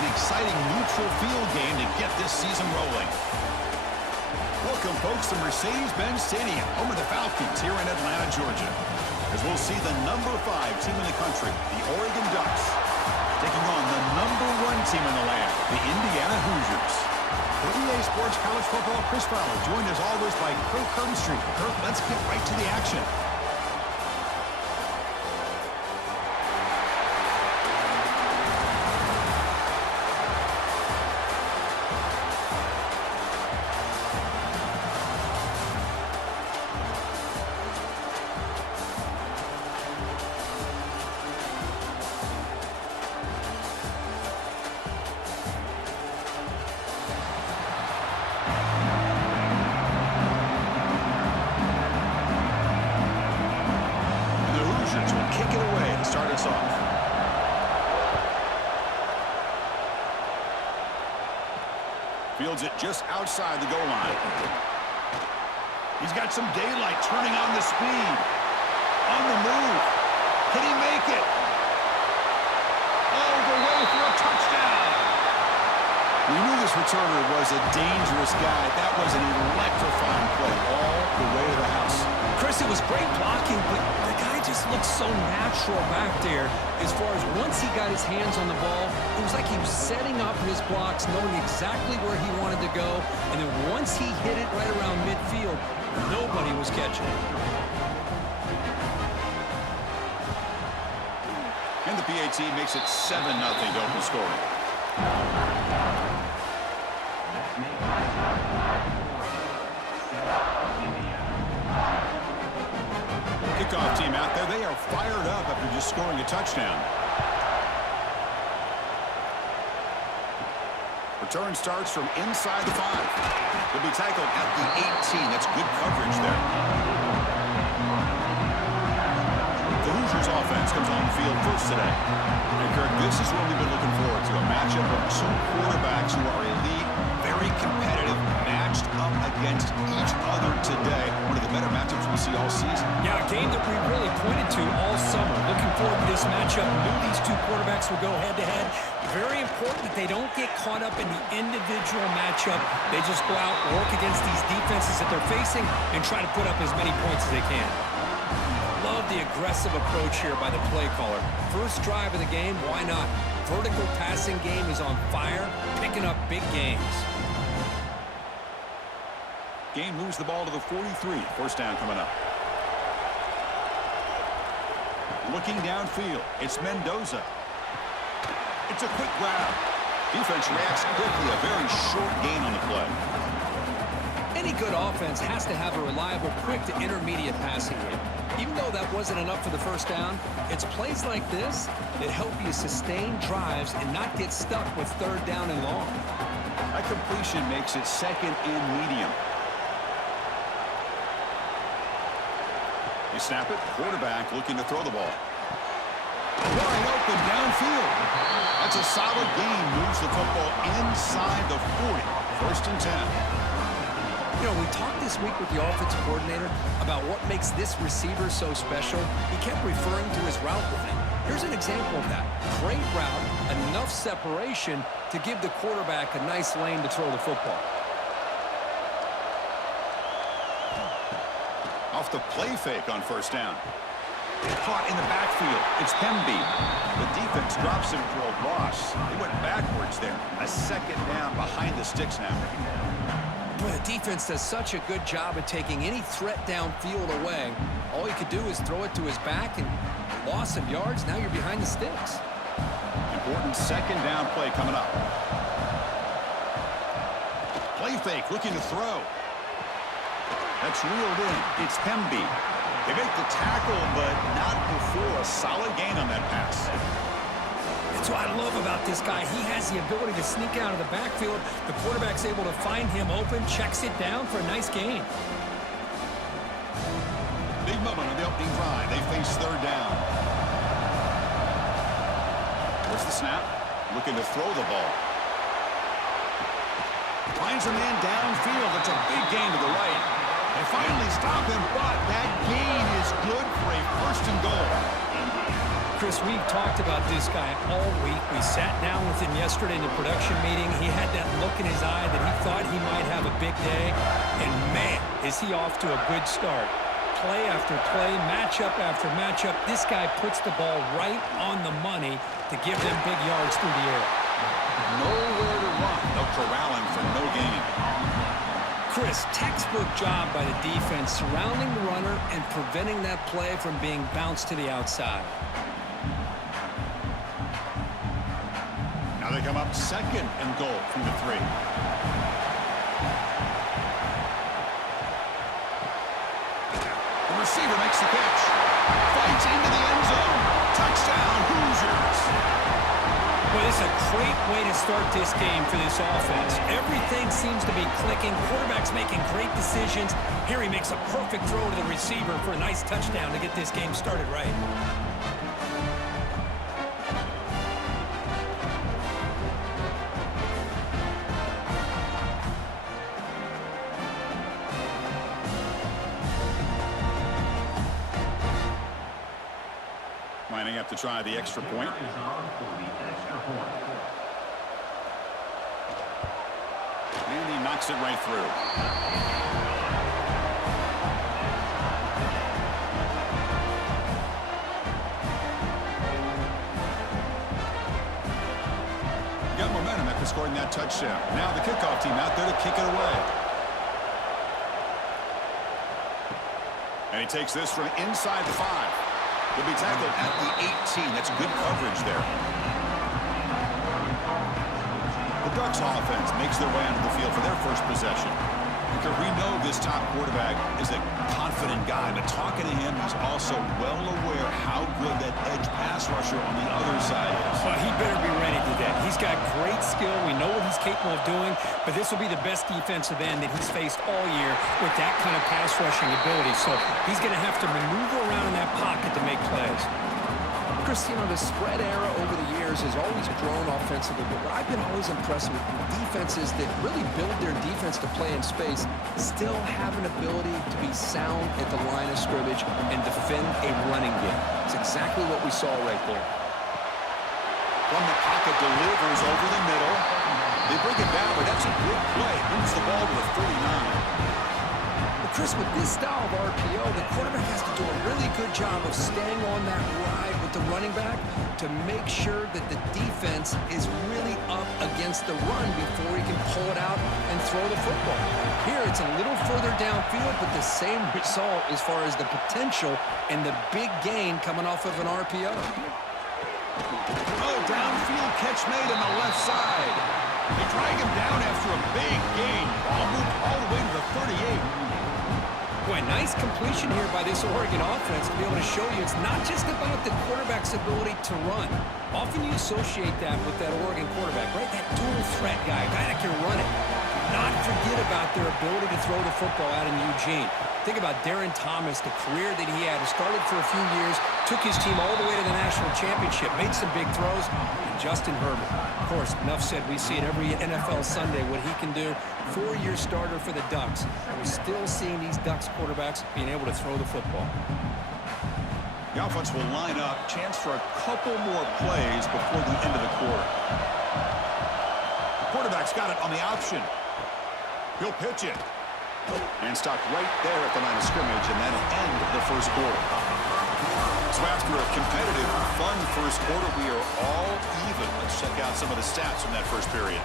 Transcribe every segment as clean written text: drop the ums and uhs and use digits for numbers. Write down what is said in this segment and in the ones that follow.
an exciting neutral field game to get this season rolling. Welcome, folks, to Mercedes-Benz Stadium, home of the Falcons here in Atlanta, Georgia. As we'll see the number 5 team in the country, the Oregon Ducks, taking on the number 1 team in the land, the Indiana Hoosiers. For EA Sports College Football, Chris Fowler, joined as always by Kirk Hermstreet. Kirk, let's get right to the action. Fields it just outside the goal line. He's got some daylight, turning on the speed. On the move. Can he make it? All the way for a touchdown. We knew this returner was a dangerous guy. That was an electrifying play all the way to the house. Chris, it was great blocking, but the guy just looked so natural back there. As far as once he got his hands on the ball, it was like he was setting up his blocks, knowing exactly where he wanted to go. And then once he hit it right around midfield, nobody was catching it. And the PAT makes it 7-0 open scoring. Kickoff team out there. They are fired up after just scoring a touchdown. Return starts from inside the 5. He'll be tackled at the 18. That's good coverage there. The Hoosiers offense comes on the field first today. And Kirk, this is what we've been looking forward to. A matchup of 2 quarterbacks who are elite, very competitive, matched up against each other today. One of the better matchups we see all season. Yeah, a game that we really pointed to all summer. Looking forward to this matchup. Knew these 2 quarterbacks would go head-to-head. Very important that they don't get caught up in the individual matchup. They just go out, work against these defenses that they're facing, and try to put up as many points as they can. Love the aggressive approach here by the play caller. First drive of the game, why not? Vertical passing game is on fire, picking up big gains. Game moves the ball to the 43. First down coming up. Looking downfield, it's Mendoza. It's a quick grab. Defense reacts quickly. A very short gain on the play. Any good offense has to have a reliable, quick to intermediate passing game. Even though that wasn't enough for the first down, it's plays like this that help you sustain drives and not get stuck with 3rd down and long. That completion makes it 2nd and medium. You snap it, quarterback looking to throw the ball. Wide open downfield. That's a solid gain. Moves the football inside the 40. 1st and 10. You know, we talked this week with the offensive coordinator about what makes this receiver so special. He kept referring to his route running. Here's an example of that. Great route, enough separation to give the quarterback a nice lane to throw the football. Off the play fake on 1st down. Caught in the backfield. It's Pemby. The defense drops him for a loss. They went backwards there. A 2nd down behind the sticks now. Boy, the defense does such a good job of taking any threat downfield away. All he could do is throw it to his back and loss of yards. Now you're behind the sticks. Important 2nd down play coming up. Play fake, looking to throw. That's reeled in. It's Pemby. They make the tackle, but not before a solid gain on that pass. That's what I love about this guy. He has the ability to sneak out of the backfield. The quarterback's able to find him open, checks it down for a nice gain. Big moment on the opening drive. They face 3rd down. Where's the snap? Looking to throw the ball. Finds a man downfield. It's a big gain to the right. They finally stop him, but that gain is good for a 1st and goal. Chris, we've talked about this guy all week. We sat down with him yesterday in the production meeting. He had that look in his eye that he thought he might have a big day. And, man, is he off to a good start. Play after play, matchup after matchup, this guy puts the ball right on the money to give them big yards through the air. Nowhere to run. They'll corral him for no gain. Chris, textbook job by the defense surrounding the runner and preventing that play from being bounced to the outside. Now they come up second and goal from the 3. The receiver makes the catch. Fights into the end zone. Touchdown, Hoosiers. Well, it's a great way to start this game for this offense. Everything seems to be clicking. Quarterback's making great decisions. Here he makes a perfect throw to the receiver for a nice touchdown to get this game started right. Lining up to try the extra point. And he knocks it right through. Got momentum after scoring that touchdown. Now the kickoff team out there to kick it away. And he takes this from inside the 5. He'll be tackled at the 18. That's good coverage there. The Ducks offense makes their way onto the field for their first possession. Because we know this top quarterback is a confident guy, but talking to him, he's also well aware how good that edge pass rusher on the other side is. Well, he better be ready today. He's got great skill. We know what he's capable of doing, but this will be the best defensive end that he's faced all year with that kind of pass rushing ability. So he's going to have to maneuver around in that pocket to make plays. Chris, you know, the spread era over the years has always grown offensively, but what I've been always impressed with defenses that really build their defense to play in space still have an ability to be sound at the line of scrimmage and defend a running game. It's exactly what we saw right there. From the pocket, delivers over the middle. They bring it down, but that's a good play. Moves the ball to the 39. Chris, with this style of RPO, the quarterback has to do a really good job of staying on that ride with the running back to make sure that the defense is really up against the run before he can pull it out and throw the football. Here, it's a little further downfield, but the same result as far as the potential and the big gain coming off of an RPO. Oh, downfield catch made on the left side. They drag him down after a big gain. Ball moved all the way to the 38. Boy, nice completion here by this Oregon offense to be able to show you it's not just about the quarterback's ability to run. Often you associate that with that Oregon quarterback, right? That dual threat guy that can run it. Do not forget about their ability to throw the football out in Eugene. Think about Darren Thomas, the career that he had. He started for a few years, took his team all the way to the national championship, made some big throws, and Justin Herbert. Of course, enough said, we see it every NFL Sunday what he can do. 4-year starter for the Ducks. We're still seeing these Ducks quarterbacks being able to throw the football. The offense will line up. Chance for a couple more plays before the end of the quarter. The quarterback's got it on the option. He'll pitch it. And stopped right there at the line of scrimmage, and that'll end the first quarter. So after a competitive, fun first quarter, we are all even. Let's check out some of the stats from that first period.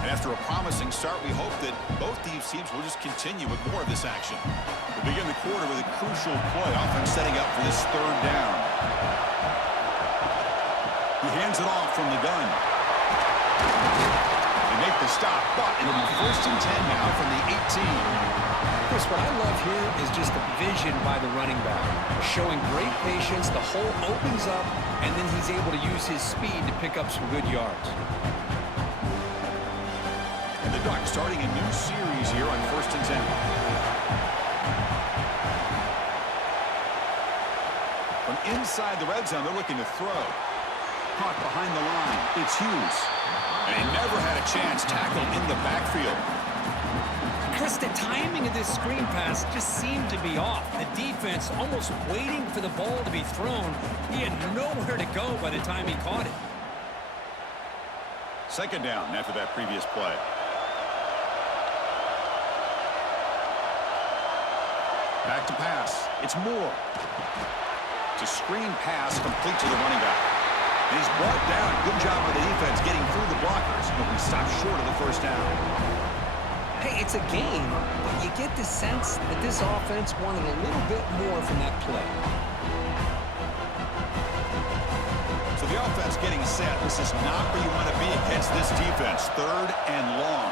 And after a promising start, we hope that both these teams will just continue with more of this action. We begin the quarter with a crucial play. Offense setting up for this third down. He hands it off from the gun. They make the stop, but it'll be 1st and 10 now from the 18. Chris, what I love here is just the vision by the running back. Showing great patience, the hole opens up, and then he's able to use his speed to pick up some good yards. And the Ducks starting a new series here on 1st and 10. From inside the red zone, they're looking to throw. Caught behind the line. It's Hughes. And he never had a chance. Tackled in the backfield. Chris, the timing of this screen pass just seemed to be off. The defense almost waiting for the ball to be thrown. He had nowhere to go by the time he caught it. Second down after that previous play. Back to pass. It's Moore. It's a screen pass complete to the running back. And he's brought down. Good job by the defense getting through the blockers. But we stopped short of the first down. Hey, it's a game, but you get the sense that this offense wanted a little bit more from that play. So the offense getting set. This is not where you want to be against this defense. Third and long.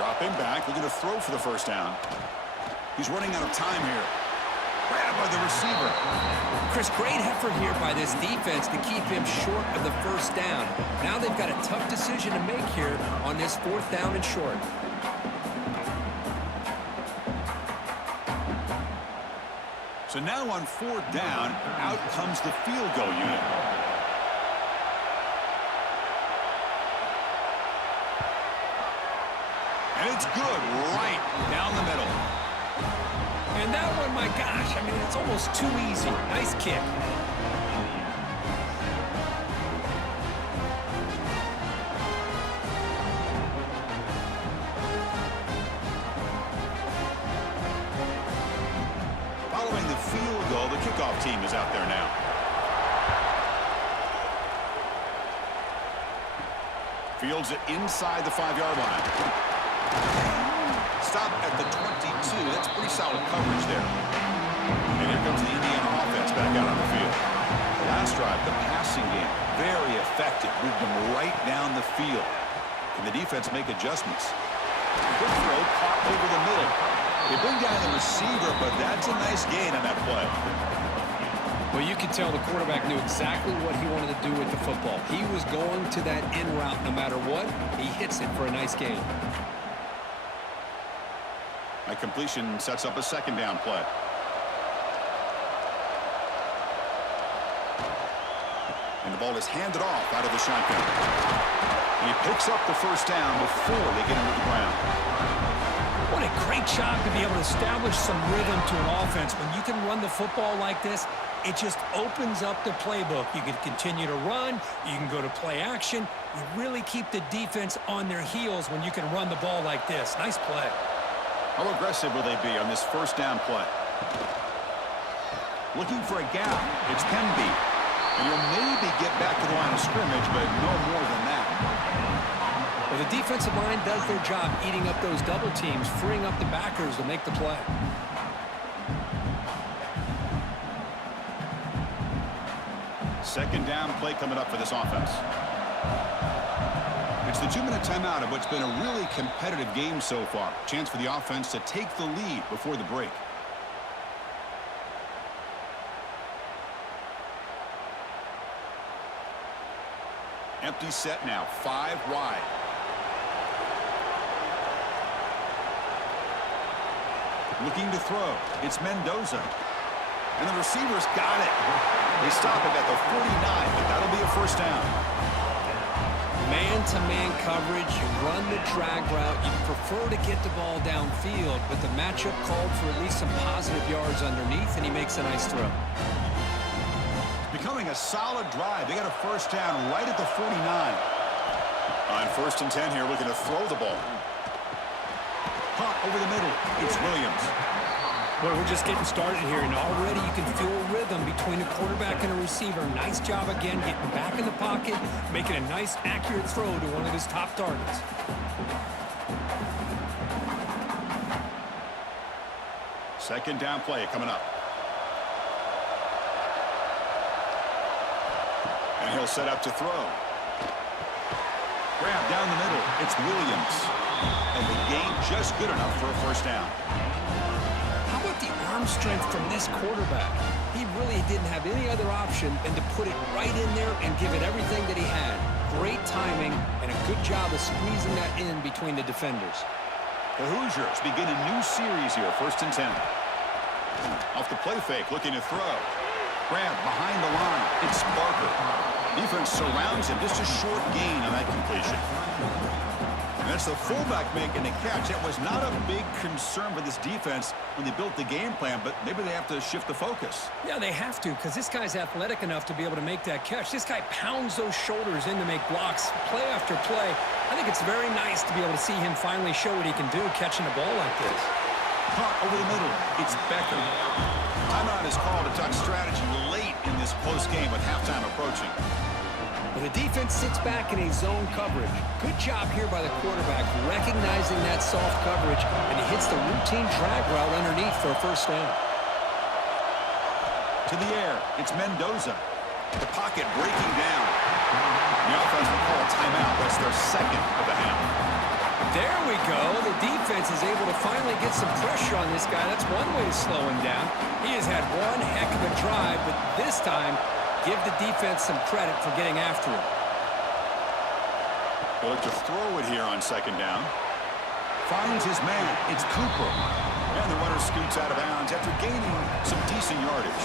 Dropping back, looking to throw for the first down. He's running out of time here. Grabbed by the receiver. Chris, great effort here by this defense to keep him short of the first down. Now they've got a tough decision to make here on this fourth down and short. So now on fourth down, out comes the field goal unit. And it's good right down the middle. And that one, my gosh, I mean, it's almost too easy. Nice kick. Following the field goal, the kickoff team is out there now. Fields it inside the 5-yard line. Stop at the 22. That's pretty solid coverage there. And here comes the Indiana offense back out on the field. Last drive, the passing game, very effective. Moved them right down the field. Can the defense make adjustments? Good throw, caught over the middle. They bring down the receiver, but that's a nice gain on that play. Well, you could tell the quarterback knew exactly what he wanted to do with the football. He was going to that in route no matter what. He hits it for a nice gain. A completion sets up a second down play. And the ball is handed off out of the shotgun. And he picks up the first down before they get him to the ground. What a great job to be able to establish some rhythm to an offense. When you can run the football like this, it just opens up the playbook. You can continue to run. You can go to play action. You really keep the defense on their heels when you can run the ball like this. Nice play. How aggressive will they be on this first down play? Looking for a gap. It's Pemby. And he'll maybe get back to the line of scrimmage, but no more than that. Well, the defensive line does their job eating up those double teams, freeing up the backers to make the play. Second down play coming up for this offense. It's the 2-minute timeout of what's been a really competitive game so far. Chance for the offense to take the lead before the break. Empty set now, 5 wide. Looking to throw. It's Mendoza. And the receiver's got it. They stop it at the 49, but that'll be a first down. Man-to-man coverage, you run the drag route, you prefer to get the ball downfield, but the matchup called for at least some positive yards underneath, and he makes a nice throw. Becoming a solid drive. They got a first down right at the 49. On first and 10 here, looking to throw the ball. Caught over the middle. It's Williams. Well, we're just getting started here, and already you can feel a rhythm between a quarterback and a receiver. Nice job again getting back in the pocket, making a nice, accurate throw to one of his top targets. Second down play coming up. And he'll set up to throw. Grab down the middle. It's Williams. And the gain just good enough for a first down. How about the arm strength from this quarterback? He really didn't have any other option than to put it right in there and give it everything that he had. Great timing and a good job of squeezing that in between the defenders. The Hoosiers begin a new series here, first and 10. Off the play fake, looking to throw. Grab behind the line. It's Barker. Defense surrounds him. Just a short gain on that completion. And That's the fullback making the catch. That was not a big concern for this defense when they built the game plan, but maybe they have to shift the focus. Yeah, they have to, because this guy's athletic enough to be able to make that catch. This guy pounds those shoulders in to make blocks play after play. I think it's very nice to be able to see him finally show what he can do catching a ball like this. Caught over the middle. It's Becker. Timeout is called to talk strategy late in this close game with halftime approaching. Well, the defense sits back in a zone coverage. Good job here by the quarterback, recognizing that soft coverage, and he hits the routine drag route underneath for a first down. To the air, it's Mendoza. The pocket breaking down. The offense will call a timeout. That's their second of the half. There we go. The defense is able to finally get some pressure on this guy. That's one way to slow him down. He has had one heck of a drive, but this time, give the defense some credit for getting after him. They'll look to throw it here on second down. Finds his man. It's Cooper. And the runner scoots out of bounds after gaining some decent yardage.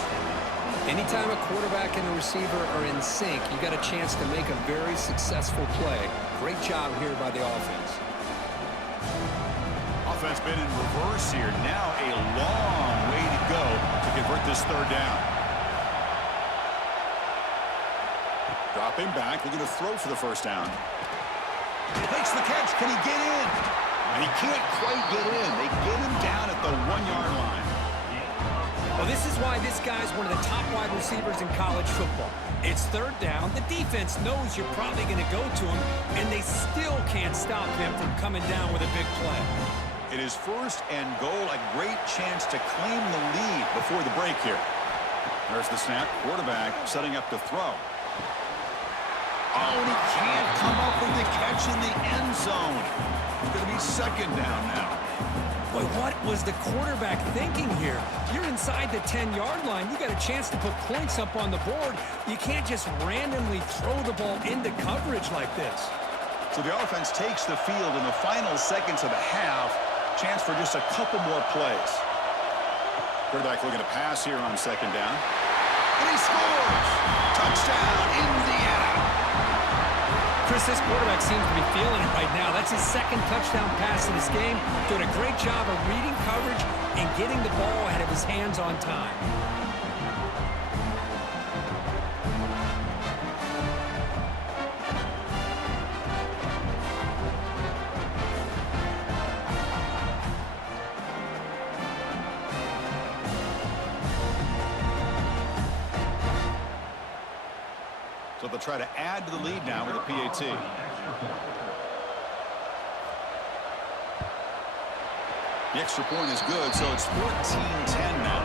Anytime a quarterback and a receiver are in sync, you got a chance to make a very successful play. Great job here by the offense. Offense been in reverse here. Now a long way to go to convert this third down. Dropping back, looking to throw for the first down. Makes the catch. Can he get in? And he can't quite get in. They get him down at the 1-yard line. Well, this is why this guy's one of the top wide receivers in college football. It's third down. The defense knows you're probably going to go to him, and they still can't stop him from coming down with a big play. It is first and goal. A great chance to claim the lead before the break here. There's the snap. Quarterback setting up to throw. Oh, and he can't come up with the catch in the end zone. It's going to be second down now. Boy, what was the quarterback thinking here? You're inside the 10-yard line. You got a chance to put points up on the board. You can't just randomly throw the ball into coverage like this. So the offense takes the field in the final seconds of the half. Chance for just a couple more plays. Quarterback looking to pass here on second down. And he scores! Touchdown, Indiana! Chris, this quarterback seems to be feeling it right now. That's his second touchdown pass in this game. Doing a great job of reading coverage and getting the ball ahead of his hands on time. So they'll try to add to the lead now with a PAT. The extra point is good, so it's 14-10 now.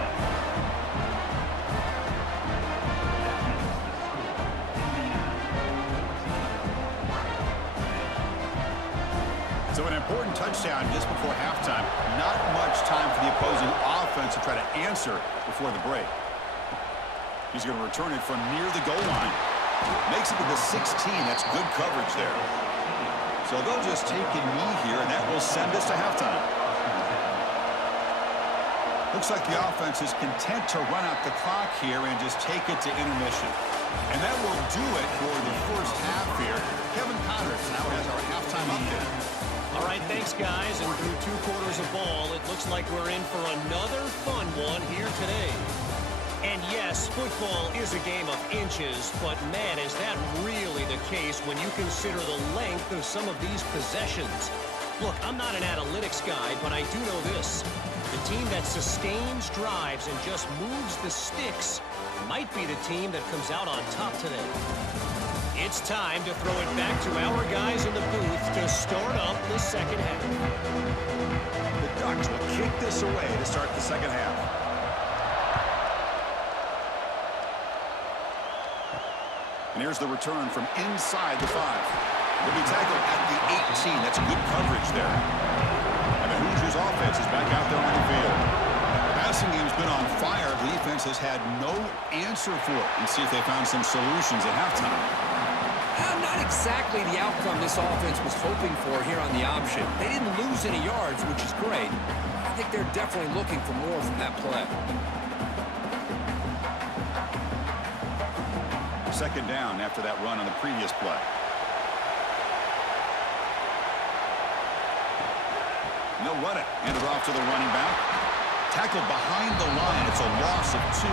So an important touchdown just before halftime. Not much time for the opposing offense to try to answer before the break. He's going to return it from near the goal line. Makes it to the 16. That's good coverage there. So they'll just take a knee here, and that will send us to halftime. Looks like the offense is content to run out the clock here and just take it to intermission. And that will do it for the first half here. Kevin Connors now has our halftime update. All right, thanks, guys. And through 2 quarters of ball, it looks like we're in for another fun one here today. And yes, football is a game of inches, but man, is that really the case when you consider the length of some of these possessions. Look, I'm not an analytics guy, but I do know this. The team that sustains drives and just moves the sticks might be the team that comes out on top today. It's time to throw it back to our guys in the booth to start up the second half. The Ducks will kick this away to start the second half. And here's the return from inside the 5. He'll be tackled at the 18. That's good coverage there. And the Hoosiers offense is back out there on the field. The passing game's been on fire. The defense has had no answer for it. And see if they found some solutions at halftime. Not exactly the outcome this offense was hoping for here on the option. They didn't lose any yards, which is great. I think they're definitely looking for more from that play. Second down after that run on the previous play. And they'll run it. Hand it off to the running back. Tackled behind the line. It's a loss of 2.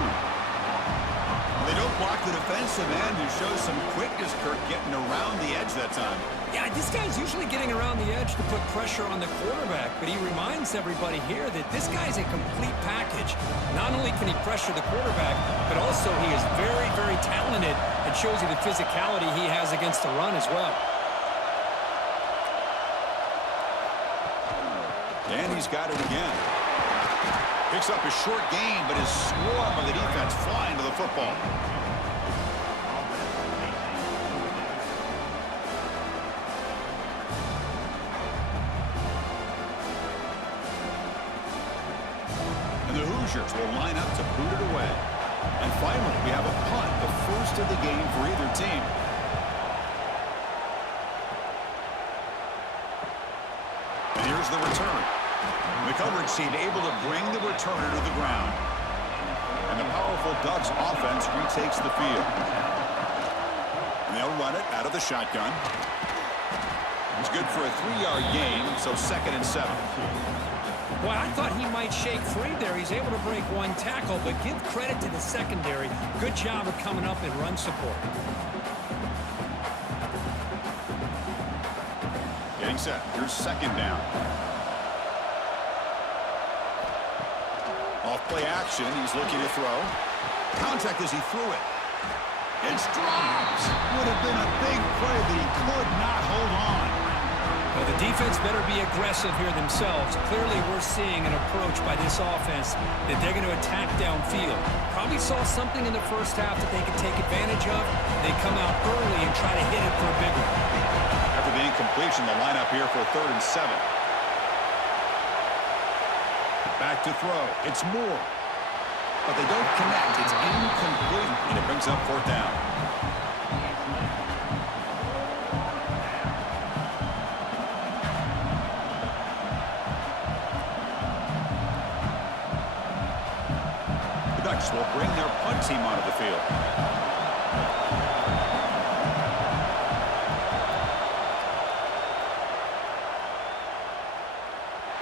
They don't block the defensive end, who shows some quickness, Kirk, getting around the edge that time. Yeah, this guy's usually getting around the edge to put pressure on the quarterback, but he reminds everybody here that this guy's a complete package. Not only can he pressure the quarterback, but also he is very, very talented and shows you the physicality he has against the run as well. And he's got it again. Picks up a short gain, but his swarm of the defense flying to the football. And the Hoosiers will line up to boot it away. And finally, we have a punt, the first of the game for either team. And here's the return. The coverage team able to bring the returner to the ground. And the powerful Ducks offense retakes the field. And they'll run it out of the shotgun. It's good for a 3-yard gain, so 2nd and 7. Boy, I thought he might shake free there. He's able to break 1 tackle, but give credit to the secondary. Good job of coming up in run support. Getting set. Here's 2nd down. Off-play action. He's looking to throw. Contact as he threw it. It's dropped. Would have been a big play that he could not hold on. Well, the defense better be aggressive here themselves. Clearly, we're seeing an approach by this offense that they're going to attack downfield. Probably saw something in the first half that they could take advantage of. They come out early and try to hit it for a big one. After the incompletion, the lineup here for 3rd and 7. Back to throw. It's Moore. But they don't connect. It's incomplete. And it brings up 4th down. The Ducks will bring their punt team onto the field.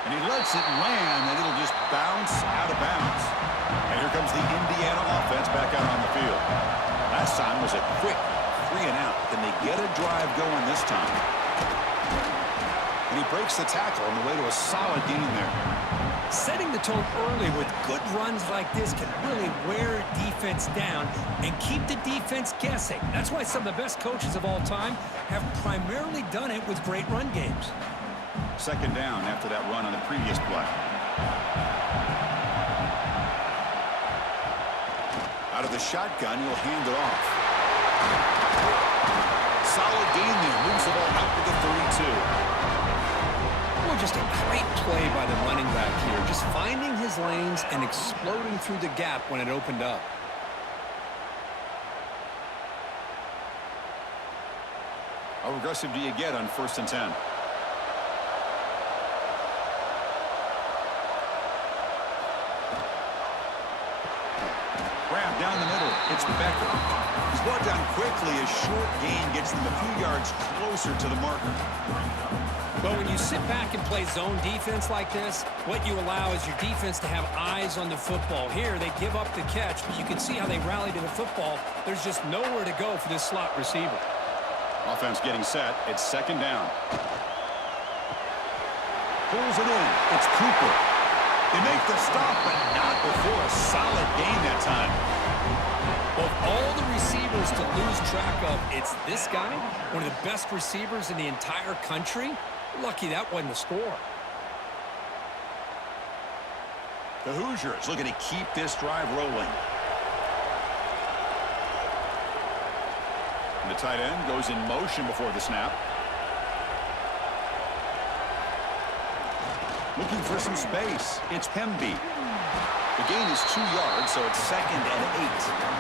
And he lets it land, and it'll just bounce out of bounds. And here comes the Indiana offense back out on the field. Last time was a quick 3 and out. Can they get a drive going this time? And he breaks the tackle on the way to a solid gain there. Setting the tone early with good runs like this can really wear defense down and keep the defense guessing. That's why some of the best coaches of all time have primarily done it with great run games. 2nd down after that run on the previous play. Out of the shotgun, he'll hand it off. Solid gain there. Moves the ball out to the 32. Well, just a great play by the running back here. Just finding his lanes and exploding through the gap when it opened up. How aggressive do you get on 1st and 10? Down the middle, it's Becker. He's brought down quickly. A short gain gets them a few yards closer to the marker. But when you sit back and play zone defense like this, what you allow is your defense to have eyes on the football. Here, they give up the catch, but you can see how they rally to the football. There's just nowhere to go for this slot receiver. Offense getting set. It's 2nd down. Pulls it in. It's Cooper. They make the stop, but not before a solid gain that time. Of all the receivers to lose track of, it's this guy, one of the best receivers in the entire country. Lucky that wasn't the score. The Hoosiers looking to keep this drive rolling. And the tight end goes in motion before the snap. Looking for some space. It's Hemby. The gain is 2 yards, so it's 2nd and 8.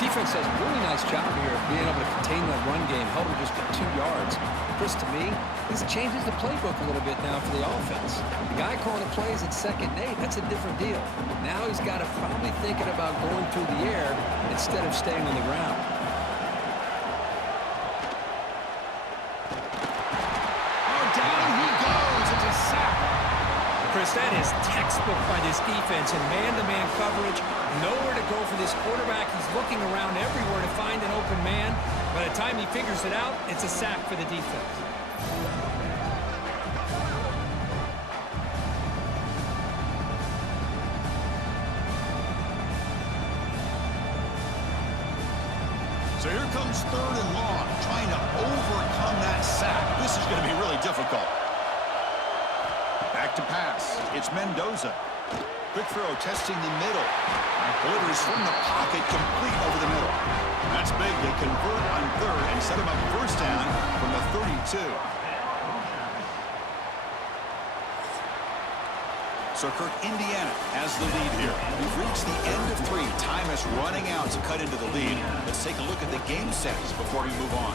Defense does a really nice job here of being able to contain that run game, held him just to 2 yards. Chris, to me, this changes the playbook a little bit now for the offense. The guy calling the plays at 2nd and 8, that's a different deal. Now he's got to probably thinking about going through the air instead of staying on the ground. Oh, down he goes. It's a sack. that is textbook by this defense and man-to-man coverage. Nowhere to go for this quarterback. He's looking around everywhere to find an open man. By the time he figures it out, it's a sack for the defense. So here comes 3rd and long, trying to overcome that sack. This is going to be really difficult. Back to pass. It's Mendoza. Quick throw, testing the middle. Delivers from the pocket, complete over the middle. That's big. They convert on 3rd and set him up 1st down from the 32. So Kirk, Indiana has the lead here. We've reached the end of 3. Time is running out to cut into the lead. Let's take a look at the game sets before we move on.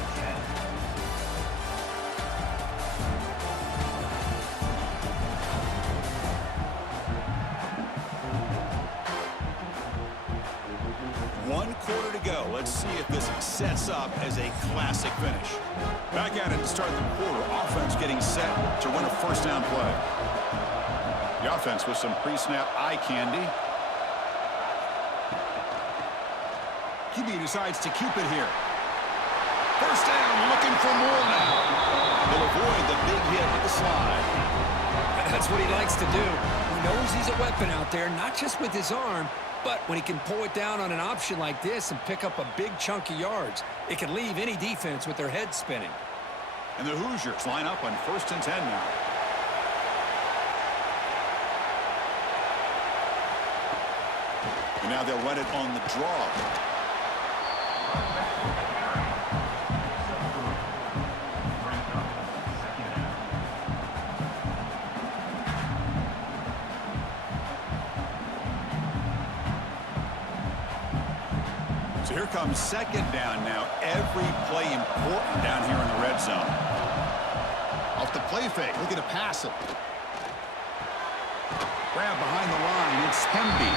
One quarter to go. Let's see if this sets up as a classic finish. Back at it to start the quarter. Offense getting set to run a 1st down play. The offense with some pre-snap eye candy. QB decides to keep it here. 1st down, looking for more now. They'll avoid the big hit with the slide. That's what he likes to do. He knows he's a weapon out there, not just with his arm, but when he can pull it down on an option like this and pick up a big chunk of yards, it can leave any defense with their head spinning. And the Hoosiers line up on 1st and 10 now. And now they'll run it on the draw. So here comes 2nd down now. Every play important down here in the red zone. Off the play fake, looking to pass it. Grab behind the line, it's Hemby.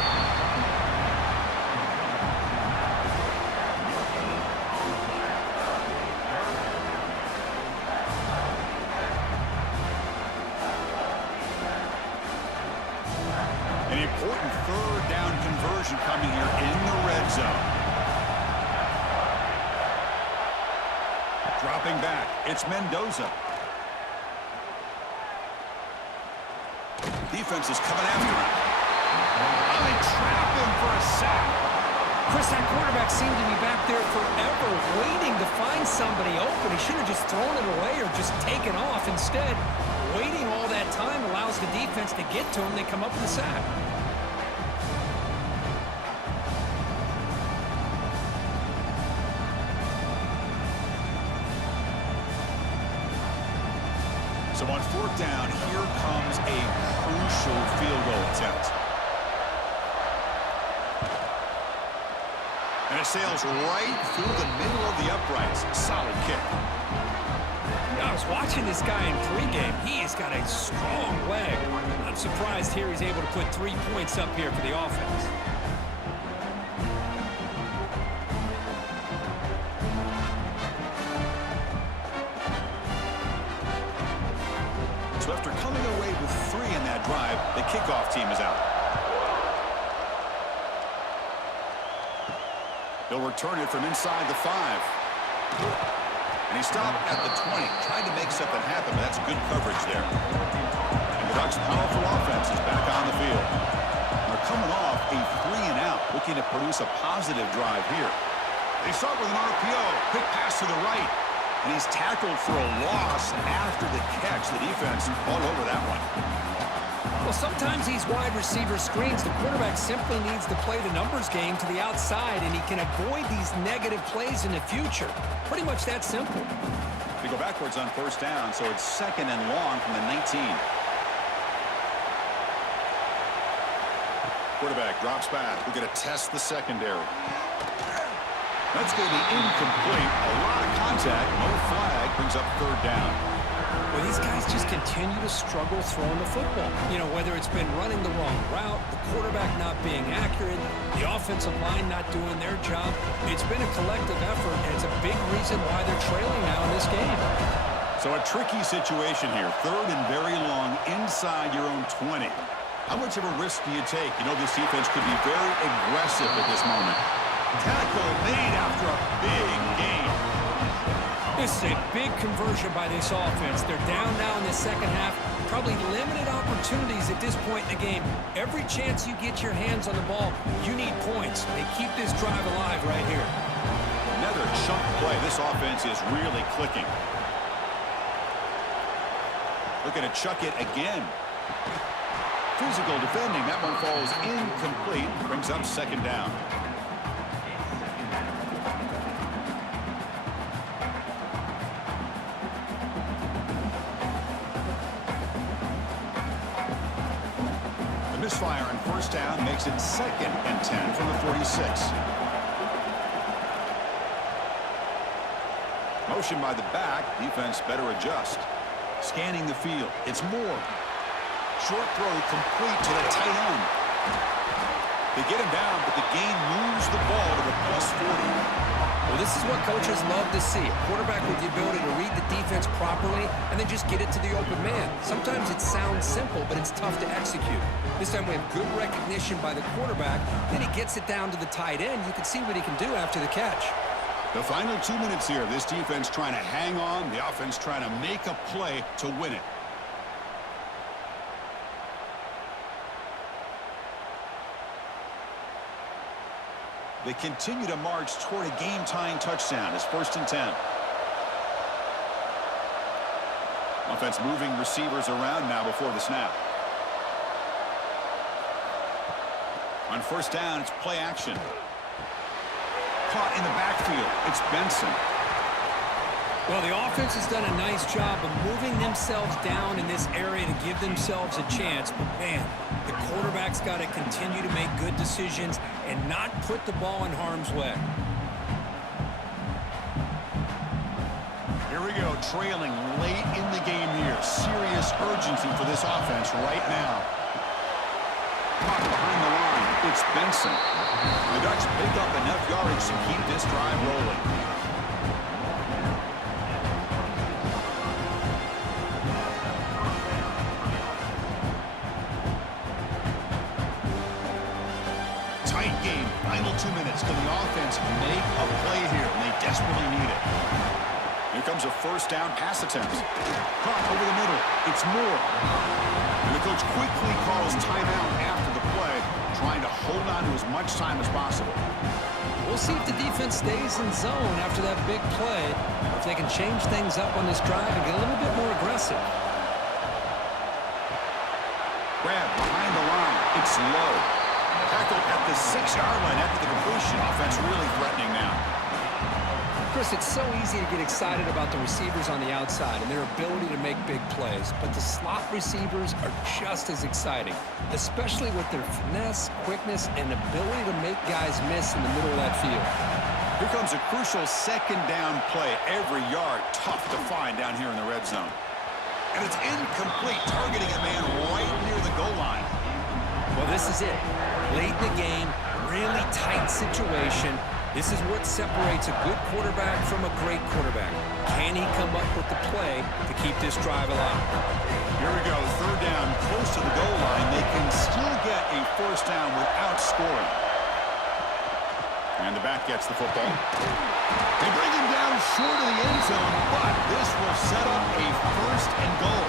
An important 3rd down conversion coming here in the red zone. Dropping back, it's Mendoza. Defense is coming after him. Oh, they trap him for a sack. Chris, that quarterback seemed to be back there forever waiting to find somebody open. He should have just thrown it away or just taken off. Instead, waiting all that time allows the defense to get to him. They come up with a sack. So on 4th down, here comes a crucial field goal attempt. And it sails right through the middle of the uprights. Solid kick. I was watching this guy in pregame. He has got a strong leg. I'm surprised here he's able to put 3 points up here for the offense. So after coming away with 3 in that drive, the kickoff team is out. They'll return it from inside the 5. And he stopped at the 20, trying to make something happen, but that's good coverage there. And the Ducks' powerful offense is back on the field. They're coming off a 3 and out, looking to produce a positive drive here. They start with an RPO, quick pass to the right. And he's tackled for a loss after the catch. The defense all over that one. Well, sometimes these wide receiver screens, the quarterback simply needs to play the numbers game to the outside, and he can avoid these negative plays in the future. Pretty much that simple. They go backwards on 1st down, so it's 2nd and long from the 19. Quarterback drops back. We're going to test the secondary. That's going to be incomplete. A lot of contact. No flag. Brings up 3rd down. Well, these guys just continue to struggle throwing the football. You know, whether it's been running the wrong route, the quarterback not being accurate, the offensive line not doing their job. It's been a collective effort, and it's a big reason why they're trailing now in this game. So a tricky situation here. Third and very long inside your own 20. How much of a risk do you take? You know, this defense could be very aggressive at this moment. Tackle made after a big gain. This is a big conversion by this offense. They're down now in the second half. Probably limited opportunities at this point in the game. Every chance you get your hands on the ball, you need points. They keep this drive alive right here. Another chunk play. This offense is really clicking. Looking to chuck it again. Physical defending. That one falls incomplete. Brings up second down. The misfire on first down makes it 2nd and 10 from the 46. Motion by the back. Defense better adjust. Scanning the field. It's Moore. Short throw complete to the tight end. They get him down, but the gain moves the ball to the +40. Well, this is what coaches love to see. A quarterback with the ability to read the defense properly and then just get it to the open man. Sometimes it sounds simple, but it's tough to execute. This time we have good recognition by the quarterback. Then he gets it down to the tight end. You can see what he can do after the catch. The final 2 minutes here. This defense trying to hang on. The offense trying to make a play to win it. They continue to march toward a game-tying touchdown. It's 1st and 10. Offense moving receivers around now before the snap. On first down, it's play action. Caught in the backfield. It's Benson. Well, the offense has done a nice job of moving themselves down in this area to give themselves a chance. But, man, the quarterback's got to continue to make good decisions and not put the ball in harm's way. Here we go, trailing late in the game here. Serious urgency for this offense right now. Caught behind the line. It's Benson. The Ducks pick up enough yardage to keep this drive rolling. Tight game. Final 2 minutes. Can the offense make a play here? And they desperately need it. Here comes a first down pass attempt. Caught over the middle. It's Moore. And the coach quickly calls timeout after the play, trying to hold on to as much time as possible. We'll see if the defense stays in zone after that big play, or if they can change things up on this drive and get a little bit more aggressive. Grab behind the line. It's low. Tackled at the 6-yard line after the completion. Offense really threatening now. Chris, it's so easy to get excited about the receivers on the outside and their ability to make big plays, but the slot receivers are just as exciting, especially with their finesse, quickness, and ability to make guys miss in the middle of that field. Here comes a crucial second down play. Every yard tough to find down here in the red zone. And it's incomplete, targeting a man right near the goal line. Well, this is it. Late in the game, really tight situation. This is what separates a good quarterback from a great quarterback. Can he come up with the play to keep this drive alive? Here we go, third down, close to the goal line. They can still get a first down without scoring. And the back gets the football. They bring him down short of the end zone, but this will set up a first and goal.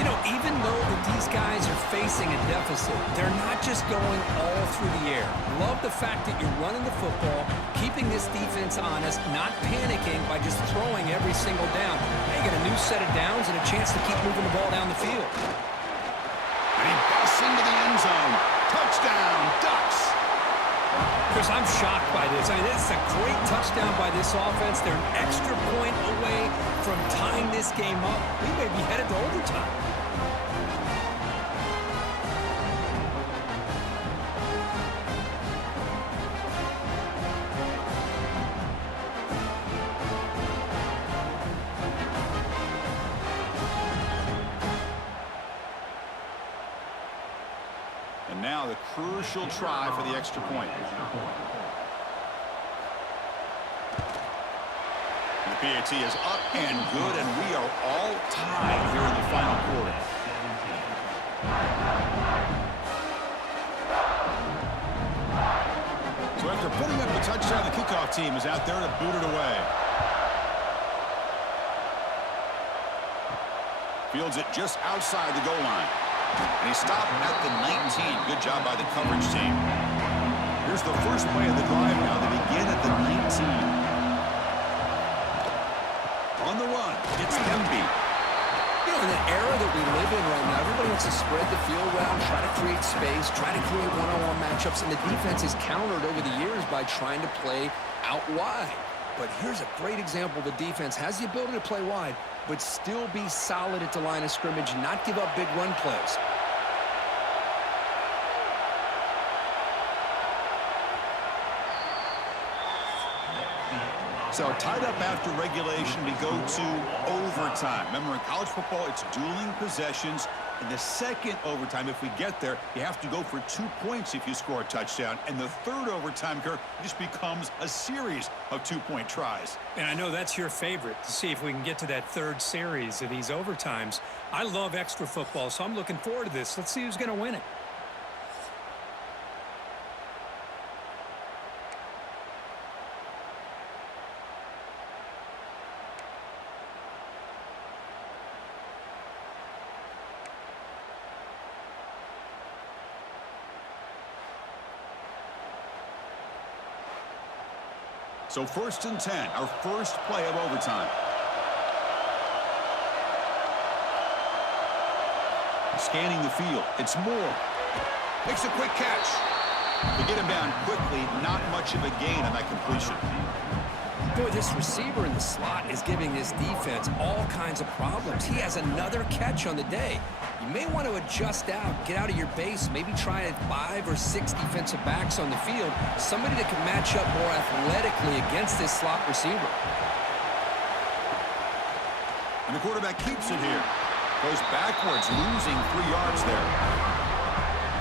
You know, even though that these guys are facing a deficit, they're not just going all through the air. Love the fact that you're running the football, keeping this defense honest, not panicking by just throwing every single down. Now you get a new set of downs and a chance to keep moving the ball down the field. And he busts into the end zone. Touchdown, Ducks. Chris, I'm shocked by this. I mean, it's a great touchdown by this offense. They're an extra point away from tying this game up. We may be headed to overtime. And now the crucial try for the extra point. And the PAT is up and good, and we are all tied here in the final quarter. So after putting up a touchdown, the kickoff team is out there to boot it away. Fields it just outside the goal line. And he stopped at the 19. Good job by the coverage team. Here's the first play of the drive now. They begin at the 19. On the run, it's Hemby. You know, in the era that we live in right now, everybody wants to spread the field around, try to create space, try to create one-on-one matchups, and the defense is countered over the years by trying to play out wide. But here's a great example. The defense has the ability to play wide, but still be solid at the line of scrimmage, not give up big run plays. So tied up after regulation, we go to overtime. Remember, in college football, it's dueling possessions. In the second overtime, if we get there, you have to go for 2 points if you score a touchdown. And the third overtime, Kirk, just becomes a series of 2-point tries. And I know that's your favorite, to see if we can get to that third series of these overtimes. I love extra football, so I'm looking forward to this. Let's see who's going to win it. So 1st and 10, our first play of overtime. Scanning the field, it's Moore. Makes a quick catch. To get him down quickly, not much of a gain on that completion. Boy, this receiver in the slot is giving this defense all kinds of problems. He has another catch on the day. You may want to adjust out, get out of your base, maybe try 5 or 6 defensive backs on the field, somebody that can match up more athletically against this slot receiver. And the quarterback keeps it here. Goes backwards, losing 3 yards there.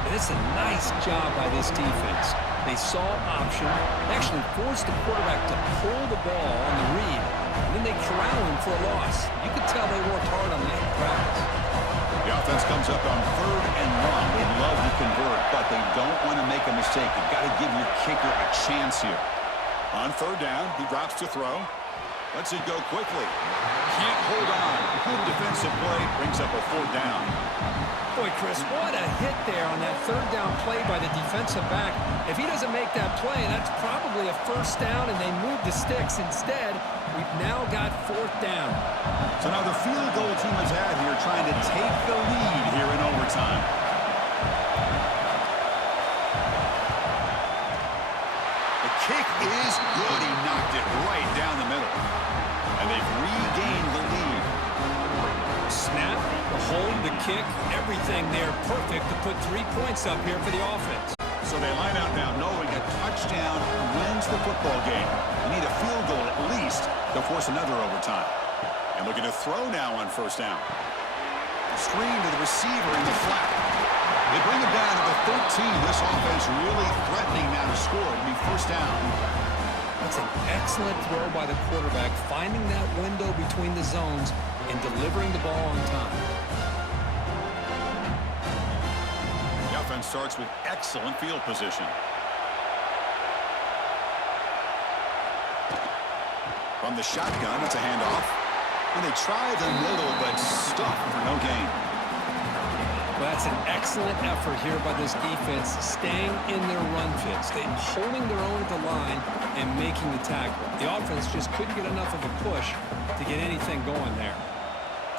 And it's a nice job by this defense. They saw option, actually forced the quarterback to pull the ball on the read, and then they corral him for a loss. You could tell they worked hard on that in practice. The offense comes up on 3rd and 1. They'd love to convert, but they don't want to make a mistake. You've got to give your kicker a chance here. On 3rd down, he drops to throw. Lets it go quickly. Can't hold on. Good defensive play. Brings up a 4th down. Boy, Chris, what a hit there on that 3rd down play by the defensive back. If he doesn't make that play, that's probably a 1st down, and they move the sticks. Instead, we've now got 4th down. So now the field goal team is out here trying to take the lead here in overtime. The kick is good. He knocked it right down the middle. And they've regained the lead. Snap, the hold, the kick, everything there perfect to put 3 points up here for the offense. So they line out now knowing a touchdown wins the football game. They need a field goal at least to force another overtime. And looking to throw now on 1st down. Screen to the receiver in the flat. They bring him down to the 13. This offense really threatening now to score. It'll be 1st down. That's an excellent throw by the quarterback, finding that window between the zones and delivering the ball on time. The offense starts with excellent field position. From the shotgun, it's a handoff. And they try the middle, but stuck for no gain. Well, that's an excellent effort here by this defense, staying in their run fits. They're holding their own at the line and making the tackle. The offense just couldn't get enough of a push to get anything going there.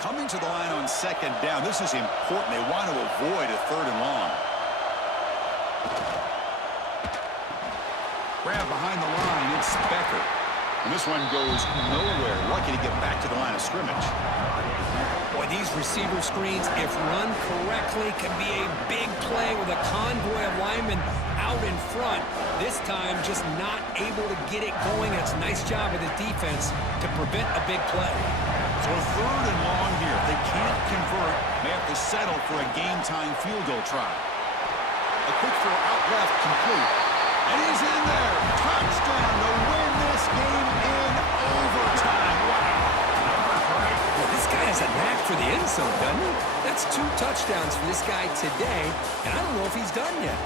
Coming to the line on 2nd down, this is important. They want to avoid a 3rd and long. Grab behind the line, it's Becker. And this one goes nowhere. Lucky to get back to the line of scrimmage. Boy, these receiver screens, if run correctly, can be a big play with a convoy of linemen out in front. This time, just not able to get it going. It's a nice job of the defense to prevent a big play. So 3rd and long here. If they can't convert, they have to settle for a game-time field goal try. A quick throw out left, complete. And he's in there. Touchdown to win this game in overtime. Wow. guy has a knack for the end zone, doesn't he? That's 2 touchdowns for this guy today, and I don't know if he's done yet.